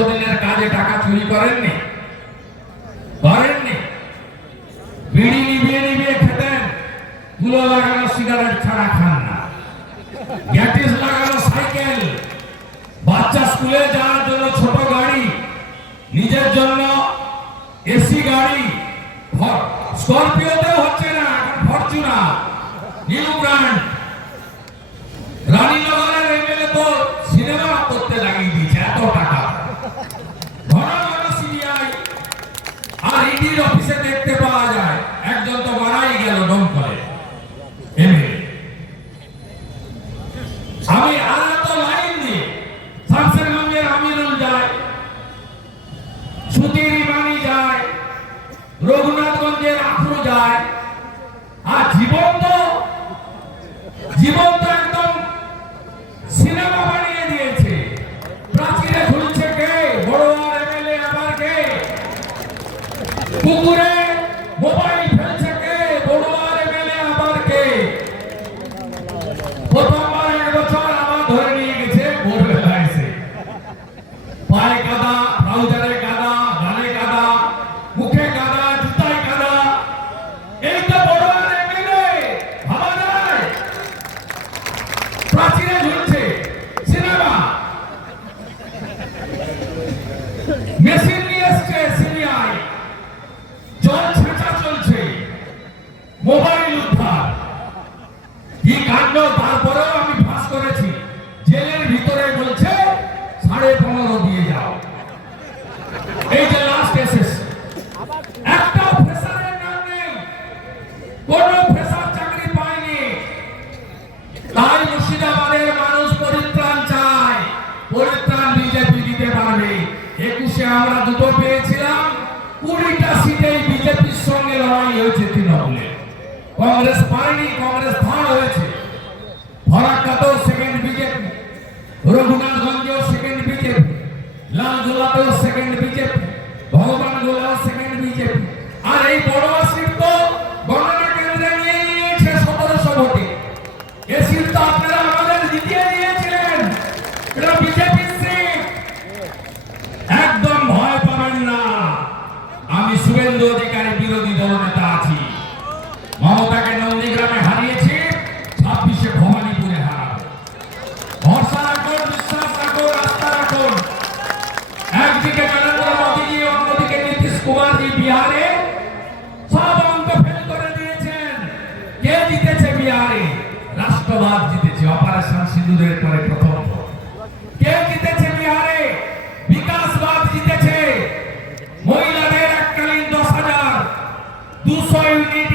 100 দিনের কাজে টাকা চুরি করেননি? বিড়ি নিভিয়ে খেতেন, তুলো লাগানো সিগারেট ছাড়া খান না। গ্যাটিস লাগানো সাইকেল, বাচ্চা স্কুলে যাওয়ার জন্য ছোট গাড়ি, নিজের জন্য এসি গাড়ি, স্করপিওতেও হচ্ছে না, ফরচুনার নিউ ব্র্যান্ড। রানীনগরের এমএলএ তো সিনেমা করতে লাগিয়ে দিয়েছে, এত টাকা। ঘন ঘন সিবিআই আর ইডির অফিসে দেখতে পাওয়া যায়, একজন তো মারাই গেল দমকলে এমএলএ। আমি আর তো লাইন দিয়ে শামসেরগঞ্জের আমিরুল যায়, সুতির ইমানি যায়, রঘুনাথগঞ্জের আখরু যায়, আর জীবন্ত একদম সিনেমা বানিয়ে দিয়েছে। প্রাচীরে ঝুলছে কে? বড়োয়ার এমএলএ আবার কে? পুকুরে মোবাইল ফেলছে কে? বড়োয়ার এমএলএ আবার কে? প্রথমবার 1 বছর আবার ধরে নিয়ে গেছে ভোট বেলায় এসে। পায়ে কাদা, ট্রাউজারে কাদা, গালে কাদা, মুখে কাদা, জুতায় কাদা। এই তো বড়োয়ার এমএলএ, ভাবা যায়? প্রাচীরে ঝুলছে সিনেমা, মেশিন নিয়ে এসছে সিবিআই, জল ছেঁচা চলছে, মোবাইল উদ্ধার। কি কাণ্ড! তারপরেও আমি ফাঁস করেছি, জেলের ভিতরে বলছে 15.5 দিয়ে যাও। এই যে লাস্ট এসএস, একটা অফিসারের নাম নেই, কোন অফিসার চাকরি পায়নি। তাই মুর্শিদাবাদের মানুষ পরিত্রাণ চায়, পরিত্রাণ বিজেপি দিতে পারবে। 21-এ আমরা 2টো পেয়েছিলাম, 20টা সিটেই বিজেপির সঙ্গে লড়াই হয়েছে তৃণমূলে। কংগ্রেস পারেনি, কংগ্রেস থার্ড হয়েছে। ফরাক্কাতেও সেকেন্ড বিজেপি, রঘুনাথগঞ্জেও সেকেন্ড বিজেপি, লালগোলাতেও সেকেন্ড বিজেপি, ভগবানগোলাও সেকেন্ড বিজেপি। আর এই বড়োয়া সিট তো গণনা কেন্দ্রে নিয়ে নিয়েছে 1700 ভোটে। এই সিট তো আপনারা আমাদের জিতিয়ে দিয়েছিলেন, এটা বিজেপি সিট। একদম ভয় পাবেন না, আমি শুভেন্দু অধিকারী বিরোধী দলনেতা আছি। মমতাকে নন্দীগ্রামে হারিয়েছি, 26-এ ভবানীপুরে হারাবো। ভরসা রাখুন, বিশ্বাস রাখুন, আস্থা রাখুন। একদিকে নরেন্দ্র মোদীজি, অন্যদিকে নীতিশ কুমারজি বিহারে সব অঙ্ক ফেল করে দিয়েছেন। কে জিতেছে বিহারে? রাষ্ট্রবাদ জিতেছে, অপারেশন সিঁদুরের পরে প্রথম ভোট। কে জিতেছে বিহারে? বিকাশবাদ জিতেছে। মহিলাদের এককালীন 10,000, 200 ইউনিট